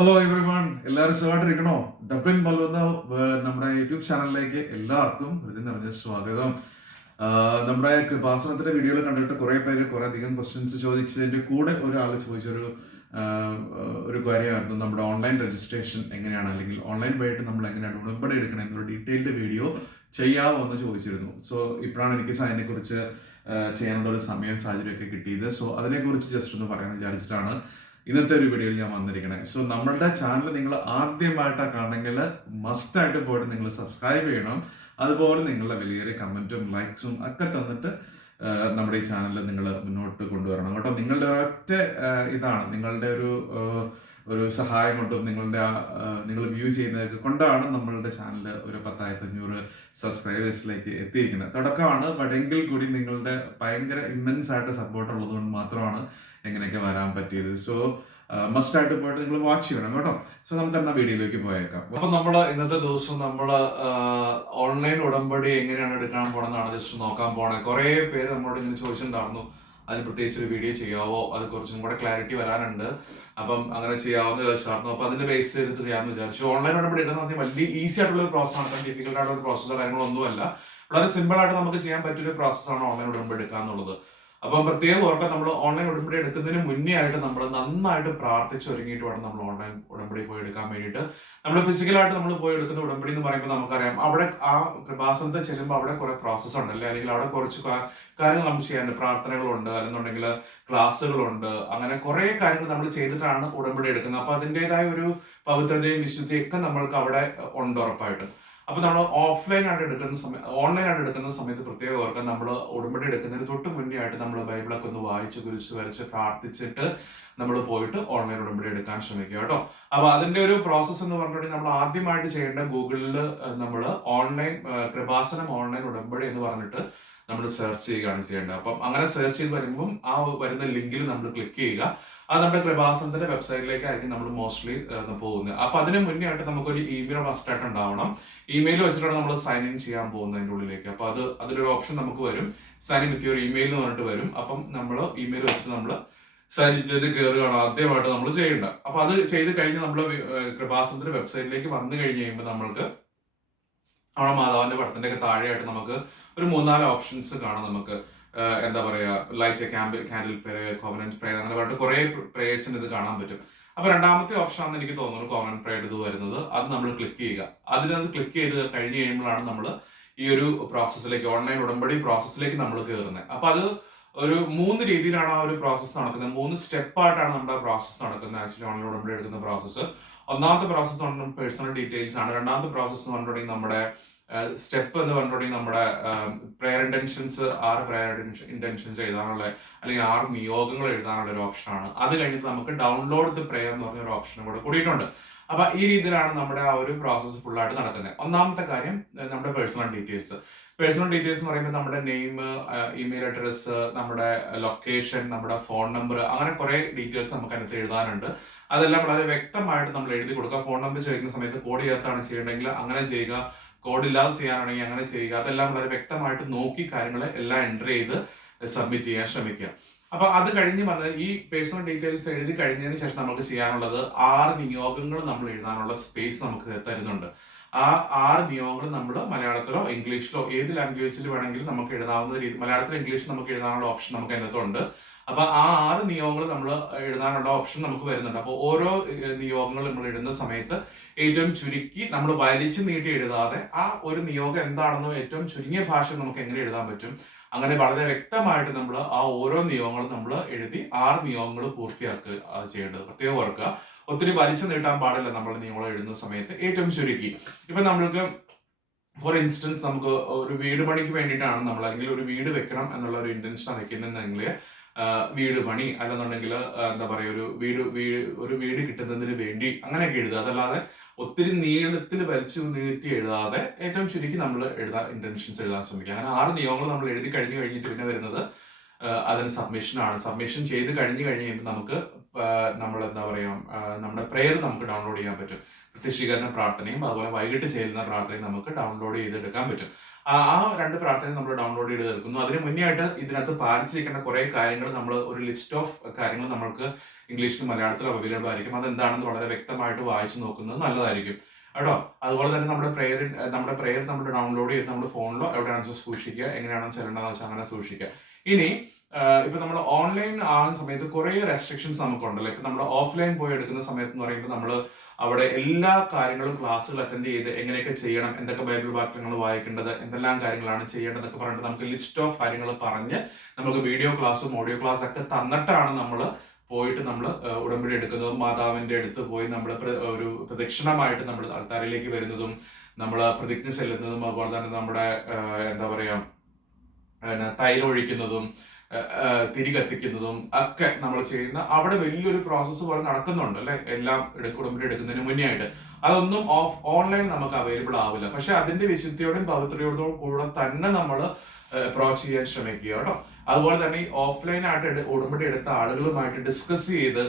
Hello every one, എല്ലാവരും സുഖമായിട്ടിരിക്കണോ? Dubbing മൽവന്ന നമ്മുടെ YouTube ചാനലിലേക്ക് എല്ലാവർക്കും ഹൃദയം നിറഞ്ഞ സ്വാഗതം. നമ്മുടെ കൃപാസനത്തിന്റെ വീഡിയോയിൽ കണ്ടിട്ട് കുറെ പേര് കുറെ അധികം ക്വസ്റ്റ്യൻസ് ചോദിച്ചതിന്റെ കൂടെ ഒരാൾ ചോദിച്ചൊരു ഒരു കാര്യമായിരുന്നു നമ്മുടെ ഓൺലൈൻ രജിസ്ട്രേഷൻ എങ്ങനെയാണ്, അല്ലെങ്കിൽ ഓൺലൈൻ വഴിയായിട്ട് നമ്മൾ എങ്ങനെയാണ് ഉടമ്പടി എടുക്കണം എന്നൊരു ഡീറ്റെയിൽഡ് വീഡിയോ ചെയ്യാമോ എന്ന് ചോദിച്ചിരുന്നു. സോ ഇപ്പോഴാണ് എനിക്ക് അതിനെക്കുറിച്ച് ചെയ്യാനുള്ള ഒരു സമയം സാഹചര്യമൊക്കെ കിട്ടിയത്. സോ അതിനെക്കുറിച്ച് ജസ്റ്റ് ഒന്ന് പറയാൻ വിചാരിച്ചിട്ടാണ് ഇന്നത്തെ ഒരു വീഡിയോയിൽ ഞാൻ വന്നിരിക്കണേ. സോ നമ്മളുടെ ചാനൽ നിങ്ങൾ ആദ്യമായിട്ടാണ് കാണണമെങ്കിൽ മസ്റ്റായിട്ട് പോയിട്ട് നിങ്ങൾ സബ്സ്ക്രൈബ് ചെയ്യണം. അതുപോലെ നിങ്ങളുടെ വലിയ കമൻറ്റും ലൈക്സും ഒക്കെ തന്നിട്ട് നമ്മുടെ ഈ ചാനൽ നിങ്ങൾ മുന്നോട്ട് കൊണ്ടുവരണം കേട്ടോ. നിങ്ങളുടെ ഒരൊറ്റ ഇതാണ്, നിങ്ങളുടെ ഒരു സഹായം കൊണ്ടും നിങ്ങൾ വ്യൂസ് ചെയ്യുന്നതൊക്കെ കൊണ്ടാണ് നമ്മളുടെ ചാനൽ ഒരു 10,500 സബ്സ്ക്രൈബേഴ്സിലേക്ക് എത്തിയിരിക്കുന്നത്. തുടക്കമാണ്, എങ്കിൽ കൂടി നിങ്ങളുടെ ഭയങ്കര ഇമ്മൻസ് ആയിട്ട് സപ്പോർട്ട് ഉള്ളത് കൊണ്ട് മാത്രമാണ് എങ്ങനെയൊക്കെ വരാൻ പറ്റിയത്. സോ മസ്റ്റ് ആയിട്ട് പോയിട്ട് നിങ്ങൾ വാച്ച് ചെയ്യണം കേട്ടോ. സോ നമുക്ക് എന്നാ വീഡിയോയിലേക്ക് പോയേക്കാം. അപ്പൊ നമ്മള് ഇന്നത്തെ ദിവസം നമ്മള് ഓൺലൈൻ ഉടമ്പടി എങ്ങനെയാണ് എടുക്കാൻ പോണെന്നാണ് ജസ്റ്റ് നോക്കാൻ പോണേ. കുറെ പേര് നമ്മളോട് ഇങ്ങനെ ചോദിച്ചിട്ടുണ്ടായിരുന്നു, അതിന് പ്രത്യേകിച്ച് ഒരു വീഡിയോ ചെയ്യാവോ, അത് കുറച്ചും കൂടെ ക്ലാരിറ്റി വരാനുണ്ട്, അപ്പം അങ്ങനെ ചെയ്യാവുന്ന ചോദിച്ചായിരുന്നു. അപ്പൊ അതിന്റെ ബേസ് ചെയ്തിട്ട് ചെയ്യാമെന്ന് വിചാരിച്ചു. ഓൺലൈൻ ഉടമ്പടി എടുക്കുന്നത് വലിയ ഈസി ആയിട്ടുള്ള ഒരു പ്രോസസ്സാണ്, ഡിഫിക്കൽട്ട് ആയിട്ടുള്ള ഒരു പ്രോസസ്സോ കാര്യങ്ങളൊന്നുമല്ല. വളരെ സിമ്പിൾ ആയിട്ട് നമുക്ക് ചെയ്യാൻ പറ്റിയൊരു പ്രോസസ്സാണ് ഓൺലൈൻ ഉടമ്പടി എടുക്കുക എന്നുള്ളത്. അപ്പം പ്രത്യേകം ഓർക്കാൻ, നമ്മൾ ഓൺലൈൻ ഉടമ്പടി എടുക്കുന്നതിന് മുന്നേ ആയിട്ട് നമ്മൾ നന്നായിട്ട് പ്രാർത്ഥിച്ചൊരുങ്ങിയിട്ട് വേണം നമ്മൾ ഓൺലൈൻ ഉടമ്പടി പോയി എടുക്കാൻ വേണ്ടിയിട്ട്. നമ്മൾ ഫിസിക്കലായിട്ട് നമ്മൾ പോയി എടുക്കുന്ന ഉടമ്പടി എന്ന് പറയുമ്പോൾ നമുക്കറിയാം, അവിടെ ആ കൃപാസനത്തെ ചെല്ലുമ്പോൾ അവിടെ കുറെ പ്രോസസ്സ് ഉണ്ടല്ലേ, അല്ലെങ്കിൽ അവിടെ കുറച്ച് കാര്യങ്ങൾ നമ്മൾ ചെയ്യാനുണ്ട്. പ്രാർത്ഥനകളുണ്ട്, അല്ലെന്നുണ്ടെങ്കിൽ ക്ലാസ്സുകളുണ്ട്, അങ്ങനെ കുറെ കാര്യങ്ങൾ നമ്മൾ ചെയ്തിട്ടാണ് ഉടമ്പടി എടുക്കുന്നത്. അപ്പൊ അതിൻ്റെതായ ഒരു പവിത്രതയും വിശുദ്ധിയും ഒക്കെ നമ്മൾക്ക് അവിടെ ഉണ്ട് ഉറപ്പായിട്ട്. അപ്പൊ നമ്മൾ ഓൺലൈൻ ആയിട്ട് എടുക്കുന്ന സമയത്ത് പ്രത്യേകം ഓർക്കാൻ, നമ്മൾ ഉടമ്പടി എടുക്കുന്നതിന് തൊട്ട് മുന്നേ ആയിട്ട് നമ്മൾ ബൈബിളൊക്കെ ഒന്ന് വായിച്ച് കുരിശ് വരച്ച് പ്രാർത്ഥിച്ചിട്ട് നമ്മൾ പോയിട്ട് ഓൺലൈൻ ഉടമ്പടി എടുക്കാൻ ശ്രമിക്കുക കേട്ടോ. അപ്പൊ അതിന്റെ ഒരു പ്രോസസ്സ് എന്ന് പറഞ്ഞിട്ടുണ്ടെങ്കിൽ, നമ്മൾ ആദ്യമായിട്ട് ചെയ്യേണ്ട ഗൂഗിളിൽ നമ്മൾ ഓൺലൈൻ കൃപാസനം ഓൺലൈൻ ഉടമ്പടി എന്ന് പറഞ്ഞിട്ട് നമ്മൾ സെർച്ച് ചെയ്യുകയാണ് ചെയ്യേണ്ടത്. അപ്പം അങ്ങനെ സെർച്ച് ചെയ്ത് വരുമ്പം ആ വരുന്ന ലിങ്കിൽ നമ്മൾ ക്ലിക്ക് ചെയ്യുക. അത് നമ്മുടെ കൃപാസനത്തിന്റെ വെബ്സൈറ്റിലേക്കായിരിക്കും നമ്മൾ മോസ്റ്റ്ലി പോകുന്നത്. അപ്പൊ അതിന് മുന്നേ ആയിട്ട് നമുക്കൊരു ഇമെയിൽ മസ്റ്റ് ആയിട്ട് ഉണ്ടാവണം. ഇമെയിൽ വെച്ചിട്ടാണ് നമ്മൾ സൈൻ ഇൻ ചെയ്യാൻ പോകുന്നതിന്റെ ഉള്ളിലേക്ക്. അപ്പൊ അതിലൊരു ഓപ്ഷൻ നമുക്ക് വരും, sign in with your email എന്ന് പറഞ്ഞിട്ട് വരും. അപ്പം നമ്മൾ ഇമെയിൽ വെച്ചിട്ട് നമ്മൾ സൈൻ ഇൻ ചെയ്ത് കയറുകയാണ് ആദ്യമായിട്ട് നമ്മൾ ചെയ്യേണ്ടത്. അപ്പൊ അത് ചെയ്ത് കഴിഞ്ഞ് നമ്മൾ കൃപാസനത്തിന്റെ വെബ്സൈറ്റിലേക്ക് വന്നു കഴിഞ്ഞ് കഴിയുമ്പോൾ നമ്മൾക്ക് അവിടെ മാതാവിന്റെ പടത്തിന്റെ ഒക്കെ താഴെയായിട്ട് നമുക്ക് ഒരു 3-4 ഓപ്ഷൻസ് കാണാം. നമുക്ക് എന്താ പറയാ, light candle prayer, covenant prayer, അങ്ങനെ പറഞ്ഞിട്ട് കുറെ പ്രേയേഴ്സിന് ഇത് കാണാൻ പറ്റും. അപ്പൊ രണ്ടാമത്തെ ഓപ്ഷൻ ആണെന്ന് എനിക്ക് തോന്നുന്നു കോവനന്റ് പ്രേയർ ഇത് വരുന്നത്. അത് നമ്മൾ ക്ലിക്ക് ചെയ്യുക. അതിനകത്ത് ക്ലിക്ക് ചെയ്ത് കഴിഞ്ഞ് കഴിയുമ്പോഴാണ് നമ്മൾ ഈ ഒരു പ്രോസസ്സിലേക്ക്, ഓൺലൈൻ ഉടമ്പടി പ്രോസസ്സിലേക്ക് നമ്മൾ കയറുന്നത്. അപ്പൊ അത് ഒരു 3 രീതിയിലാണ് ആ ഒരു പ്രോസസ്സ് നടക്കുന്നത്. 3 സ്റ്റെപ്പായിട്ടാണ് നമ്മുടെ പ്രോസസ്സ് നടക്കുന്നത്. ആക്ച്വലി ഓൺലൈൻ ഉടമ്പടി എടുക്കുന്ന പ്രോസസ്സ്, ഒന്നാമത്തെ പ്രോസസ്സ് എന്ന് പറഞ്ഞാൽ പേഴ്സണൽ ഡീറ്റെയിൽസ് ആണ്. രണ്ടാമത്തെ പ്രോസസ്സ് എന്ന് പറഞ്ഞിട്ടുണ്ടെങ്കിൽ നമ്മുടെ സ്റ്റെപ്പ് എന്ന് പറഞ്ഞിട്ടുണ്ടെങ്കിൽ നമ്മുടെ പ്രയർ ഇന്റൻഷൻസ്, 6 പ്രയർ ഇന്റൻഷൻസ് എഴുതാനുള്ള, അല്ലെങ്കിൽ 6 നിയോഗങ്ങൾ എഴുതാനുള്ള ഒരു ഓപ്ഷനാണ്. അത് കഴിഞ്ഞിട്ട് നമുക്ക് ഡൗൺലോഡ് ദ പ്രയർ എന്ന് പറഞ്ഞ ഒരു ഓപ്ഷനും കൂടെ കൂടിയിട്ടുണ്ട്. അപ്പൊ ഈ രീതിയിലാണ് നമ്മുടെ ആ ഒരു പ്രോസസ്സ് ഫുള്ളായിട്ട് നടക്കുന്നത്. ഒന്നാമത്തെ കാര്യം നമ്മുടെ പേഴ്സണൽ ഡീറ്റെയിൽസ്. പേഴ്സണൽ ഡീറ്റെയിൽസ് എന്ന് പറയുമ്പോൾ നമ്മുടെ നെയിം, ഇമെയിൽ അഡ്രസ്സ്, നമ്മുടെ ലൊക്കേഷൻ, നമ്മുടെ ഫോൺ നമ്പർ, അങ്ങനെ കുറെ ഡീറ്റെയിൽസ് നമുക്ക് അതിനകത്ത് എഴുതാനുണ്ട്. അതെല്ലാം വളരെ വ്യക്തമായിട്ട് നമ്മൾ എഴുതി കൊടുക്കുക. ഫോൺ നമ്പർ ചോദിക്കുന്ന സമയത്ത് കോഡ് ചേർത്താണ് ചെയ്യണമെങ്കിൽ അങ്ങനെ ചെയ്യുക, കോഡ് ഇല്ലാതെ ചെയ്യാനാണെങ്കിൽ അങ്ങനെ ചെയ്യുക. അതെല്ലാം വളരെ വ്യക്തമായിട്ട് നോക്കി കാര്യങ്ങൾ എല്ലാം എൻ്റർ ചെയ്ത് സബ്മിറ്റ് ചെയ്യാൻ ശ്രമിക്കുക. അപ്പൊ അത് കഴിഞ്ഞ് വന്ന് ഈ പേഴ്സണൽ ഡീറ്റെയിൽസ് എഴുതി കഴിഞ്ഞതിന് ശേഷം നമുക്ക് ചെയ്യാനുള്ളത് 6 നിയോഗങ്ങൾ നമ്മൾ എഴുതാനുള്ള സ്പേസ് നമുക്ക് തരുന്നുണ്ട്. ആ 6 നിയോഗങ്ങൾ നമ്മൾ മലയാളത്തിലോ ഇംഗ്ലീഷിലോ ഏത് ലാംഗ്വേജിൽ വേണമെങ്കിലും നമുക്ക് എഴുതാവുന്ന രീതി, മലയാളത്തിലോ ഇംഗ്ലീഷിൽ നമുക്ക് എഴുതാനുള്ള ഓപ്ഷൻ നമുക്ക് അതിനകത്തുണ്ട്. അപ്പൊ ആ 6 നിയോഗങ്ങൾ നമ്മൾ എഴുതാനുള്ള ഓപ്ഷൻ നമുക്ക് വരുന്നുണ്ട്. അപ്പൊ ഓരോ നിയോഗങ്ങൾ നമ്മൾ എഴുതുന്ന സമയത്ത് ഏറ്റവും ചുരുക്കി, നമ്മൾ വലിച്ചു നീട്ടി എഴുതാതെ ആ ഒരു നിയോഗം എന്താണെന്നോ ഏറ്റവും ചുരുങ്ങിയ ഭാഷയിൽ നമുക്ക് എങ്ങനെ എഴുതാൻ പറ്റും, അങ്ങനെ വളരെ വ്യക്തമായിട്ട് നമ്മൾ ആ ഓരോ നിയോഗങ്ങളും നമ്മൾ എഴുതി 6 നിയോഗങ്ങൾ പൂർത്തിയാക്കുക ചെയ്യേണ്ടത്. പ്രത്യേകം ഓർക്കുക, ഒത്തിരി വലിച്ചു നീട്ടാൻ പാടില്ല നമ്മൾ നിയമങ്ങൾ എഴുതുന്ന സമയത്ത്. ഏറ്റവും ചുരുക്കി, ഇപ്പൊ നമ്മൾക്ക് ഫോർ ഇൻസ്റ്റൻസ് നമുക്ക് ഒരു വീട് പണിക്ക് വേണ്ടിയിട്ടാണ് നമ്മൾ, അല്ലെങ്കിൽ ഒരു വീട് വെക്കണം എന്നുള്ള ഒരു ഇന്റൻഷൻ വെക്കുന്നതെങ്കിൽ വീട് പണി, അല്ലെന്നുണ്ടെങ്കിൽ എന്താ പറയുക, ഒരു വീട് കിട്ടുന്നതിന് വേണ്ടി അങ്ങനെയൊക്കെ എഴുതുക. അതല്ലാതെ ഒത്തിരി നീളത്തിൽ വലിച്ചു നീട്ടി എഴുതാതെ ഏറ്റവും ചുരുക്കി നമ്മൾ ഇന്റൻഷൻസ് എഴുതാൻ ശ്രമിക്കുക. അങ്ങനെ 6 നിയമങ്ങൾ നമ്മൾ എഴുതി കഴിഞ്ഞിട്ട് പിന്നെ വരുന്നത് അതിന് സബ്മിഷനാണ്. സബ്മിഷൻ ചെയ്ത് കഴിഞ്ഞ് കഴിയുമ്പോൾ നമുക്ക് നമ്മൾ എന്താ പറയുക, നമ്മുടെ പ്രെയർ നമുക്ക് ഡൗൺലോഡ് ചെയ്യാൻ പറ്റും. പ്രത്യക്ഷീകരണ പ്രാർത്ഥനയും അതുപോലെ വൈകിട്ട് ചെയ്യുന്ന പ്രാർത്ഥനയും നമുക്ക് ഡൗൺലോഡ് ചെയ്തെടുക്കാൻ പറ്റും. ആ 2 പ്രാർത്ഥനയും നമ്മൾ ഡൗൺലോഡ് ചെയ്ത് തീർക്കുന്നു. അതിന് മുന്നേ ആയിട്ട് ഇതിനകത്ത് പാലിച്ചിരിക്കേണ്ട കുറെ കാര്യങ്ങൾ, നമ്മൾ ഒരു ലിസ്റ്റ് ഓഫ് കാര്യങ്ങൾ നമ്മൾക്ക് ഇംഗ്ലീഷിലും മലയാളത്തിലും അവൈലബിൾ ആയിരിക്കും. അതെന്താണെന്ന് വളരെ വ്യക്തമായിട്ട് വായിച്ചു നോക്കുന്നത് നല്ലതായിരിക്കും കേട്ടോ. അതുപോലെ തന്നെ നമ്മുടെ പ്രെയർ നമ്മൾ ഡൗൺലോഡ് ചെയ്ത് നമ്മുടെ ഫോണിലോ എവിടെയാണെന്ന് വെച്ചാൽ സൂക്ഷിക്കുക, എങ്ങനെയാണെന്ന് ചെല്ലേണ്ടതെന്ന് വെച്ചാൽ അങ്ങനെ സൂക്ഷിക്കുക. ഇനി ഇപ്പൊ നമ്മൾ ഓൺലൈൻ ആകുന്ന സമയത്ത് കുറെ റെസ്ട്രിക്ഷൻസ് നമുക്കുണ്ടല്ലോ. ഇപ്പൊ നമ്മൾ ഓഫ്ലൈൻ പോയി എടുക്കുന്ന സമയത്ത് എന്ന് പറയുമ്പോൾ നമ്മൾ അവിടെ എല്ലാ കാര്യങ്ങളും ക്ലാസ്സുകൾ അറ്റൻഡ് ചെയ്ത് എങ്ങനെയൊക്കെ ചെയ്യണം, എന്തൊക്കെ ബൈബിൾ വാക്യങ്ങൾ വായിക്കേണ്ടത്, എന്തെല്ലാം കാര്യങ്ങളാണ് ചെയ്യേണ്ടതൊക്കെ പറഞ്ഞിട്ട് നമുക്ക് ലിസ്റ്റ് ഓഫ് കാര്യങ്ങൾ പറഞ്ഞ് നമുക്ക് വീഡിയോ ക്ലാസ്സും ഓഡിയോ ക്ലാസ് ഒക്കെ തന്നിട്ടാണ് നമ്മൾ പോയിട്ട് നമ്മൾ ഉടമ്പടി എടുക്കുന്നതും മാതാവിന്റെ അടുത്ത് പോയി നമ്മൾ ഒരു പ്രദക്ഷിണമായിട്ട് നമ്മൾ ആൾത്താരിലേക്ക് വരുന്നതും നമ്മൾ പ്രതിജ്ഞ ചെല്ലുന്നതും അതുപോലെ തന്നെ നമ്മുടെ എന്താ പറയാ തൈലൊഴിക്കുന്നതും തിരികത്തിക്കുന്നതും ഒക്കെ നമ്മൾ ചെയ്യുന്ന അവിടെ വലിയൊരു പ്രോസസ്സ് പോലെ നടക്കുന്നുണ്ട് അല്ലെ, എല്ലാം ഉടമ്പടി എടുക്കുന്നതിന് മുന്നേ ആയിട്ട്. അതൊന്നും ഓൺലൈൻ നമുക്ക് അവൈലബിൾ ആവില്ല. പക്ഷെ അതിന്റെ വിശുദ്ധിയോടും പവിത്രയോടും കൂടെ തന്നെ നമ്മൾ അപ്രോച്ച് ചെയ്യാൻ ശ്രമിക്കുക കേട്ടോ. അതുപോലെ തന്നെ ഓഫ്ലൈൻ ആയിട്ട് ഉടമ്പടി എടുത്ത ആളുകളുമായിട്ട് ഡിസ്കസ് ചെയ്ത്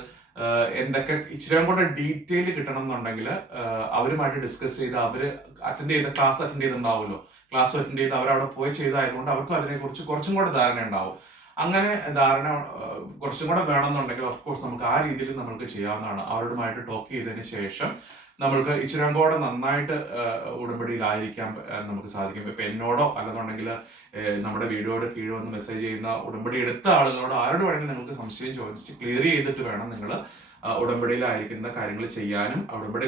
എന്തൊക്കെ ഇച്ചിരി കൂടെ ഡീറ്റെയിൽ കിട്ടണം എന്നുണ്ടെങ്കിൽ അവരുമായിട്ട് ഡിസ്കസ് ചെയ്ത് അവര് ക്ലാസ് അറ്റൻഡ് ചെയ്തിട്ടുണ്ടാവുമല്ലോ, ക്ലാസ് അറ്റൻഡ് ചെയ്ത് അവരവിടെ പോയി ചെയ്തായതുകൊണ്ട് അവർക്കും അതിനെക്കുറിച്ച് കുറച്ചും കൂടെ ധാരണ ഉണ്ടാവും. അങ്ങനെ ധാരണ കുറച്ചും കൂടെ വേണമെന്നുണ്ടെങ്കിൽ ഓഫ് കോഴ്സ് നമുക്ക് ആ രീതിയിൽ നമുക്ക് ചെയ്യാവുന്നതാണ്. അവരുമായിട്ട് ടോക്ക് ചെയ്തതിന് ശേഷം നമ്മൾക്ക് ഇച്ചിരി കൂടെ നന്നായിട്ട് ഉടമ്പടിയിലായിരിക്കാൻ നമുക്ക് സാധിക്കും. ഇപ്പൊ എന്നോടോ അല്ലെന്നുണ്ടെങ്കിൽ നമ്മുടെ വീഡിയോയുടെ കീഴിൽ വന്ന് മെസ്സേജ് ചെയ്യുന്ന ഉടമ്പടി എടുത്ത ആളുകളോട് ആരോട് വേണമെങ്കിൽ നിങ്ങൾക്ക് സംശയം ചോദിച്ച് ക്ലിയർ ചെയ്തിട്ട് വേണം നിങ്ങൾ ഉടമ്പടിയിലായിരിക്കുന്ന കാര്യങ്ങൾ ചെയ്യാനും ഉടമ്പടി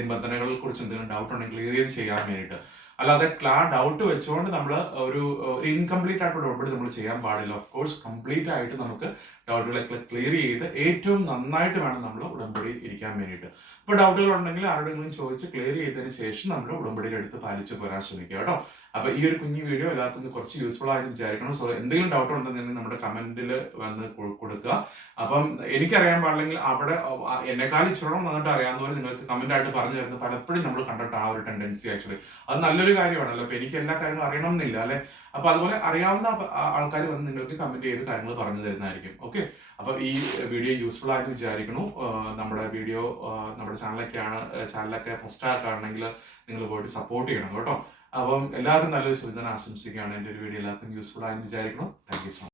നിബന്ധനകളെ കുറിച്ച് എന്തെങ്കിലും ഡൗട്ട് ഉണ്ടെങ്കിൽ ക്ലിയർ ചെയ്ത് ചെയ്യാൻ വേണ്ടിയിട്ട്. അല്ലാതെ ഡൗട്ട് വെച്ചുകൊണ്ട് നമ്മൾ ഒരു ഇൻകംപ്ലീറ്റ് ആയിട്ടുള്ള ഉടമ്പടി നമ്മൾ ചെയ്യാൻ പാടില്ല. ഓഫ് കോഴ്സ് കംപ്ലീറ്റ് ആയിട്ട് നമുക്ക് ഡൗട്ടുകളൊക്കെ ക്ലിയർ ചെയ്ത് ഏറ്റവും നന്നായിട്ട് വേണം നമ്മൾ ഉടമ്പടി ഇരിക്കാൻ വേണ്ടിയിട്ട്. ഇപ്പൊ ഡൗട്ടുകൾ ഉണ്ടെങ്കിൽ ആരുടെയെങ്കിലും ചോദിച്ച് ക്ലിയർ ചെയ്തതിന് ശേഷം നമ്മൾ ഉടമ്പടിയിൽ എടുത്ത് പാലിച്ച് പോരാൻ ശ്രമിക്കുക കേട്ടോ. അപ്പൊ ഈ ഒരു കുഞ്ഞു വീഡിയോ എല്ലാവർക്കും കുറച്ച് യൂസ്ഫുൾ ആയെന്ന് വിചാരിക്കണം. സോ എന്തെങ്കിലും ഡൗട്ട് ഉണ്ടെന്നുണ്ടെങ്കിൽ നമ്മുടെ കമന്റിൽ വന്ന് കൊടുക്കുക. അപ്പം എനിക്കറിയാൻ പാടില്ലെങ്കിൽ അവിടെ എന്നെക്കാളും ഇച്ചിരി നന്നായിട്ട് അറിയാവുന്നവരെ നിങ്ങൾക്ക് കമന്റ് ആയിട്ട് പറഞ്ഞു തരുന്നത് പലപ്പോഴും നമ്മൾ കണ്ടിട്ട് ആ ഒരു ടെൻഡൻസി ആക്ച്വലി അത് നല്ലൊരു കാര്യമാണല്ലോ. അപ്പൊ എനിക്ക് എല്ലാ കാര്യങ്ങളും അറിയണം എന്നില്ല അല്ലെ. അപ്പൊ അതുപോലെ അറിയാവുന്ന ആൾക്കാർ വന്ന് നിങ്ങൾക്ക് കമന്റ് ചെയ്ത് കാര്യങ്ങൾ പറഞ്ഞു തരുന്നതായിരിക്കും. ഓക്കെ, അപ്പൊ ഈ വീഡിയോ യൂസ്ഫുൾ ആയെന്ന് വിചാരിക്കുന്നു. നമ്മുടെ വീഡിയോ നമ്മുടെ ചാനലൊക്കെ ഫസ്റ്റ് ആയിട്ടാണെങ്കിൽ നിങ്ങൾ പോയിട്ട് സപ്പോർട്ട് ചെയ്യണം കേട്ടോ. അപ്പം എല്ലാവർക്കും നല്ലൊരു സുഖം ആശംസിക്കുകയാണ്. എൻ്റെ ഒരു വീഡിയോ എല്ലാവർക്കും യൂസ്ഫുൾ ആയെന്ന് വിചാരിക്കണം. Thank you so much.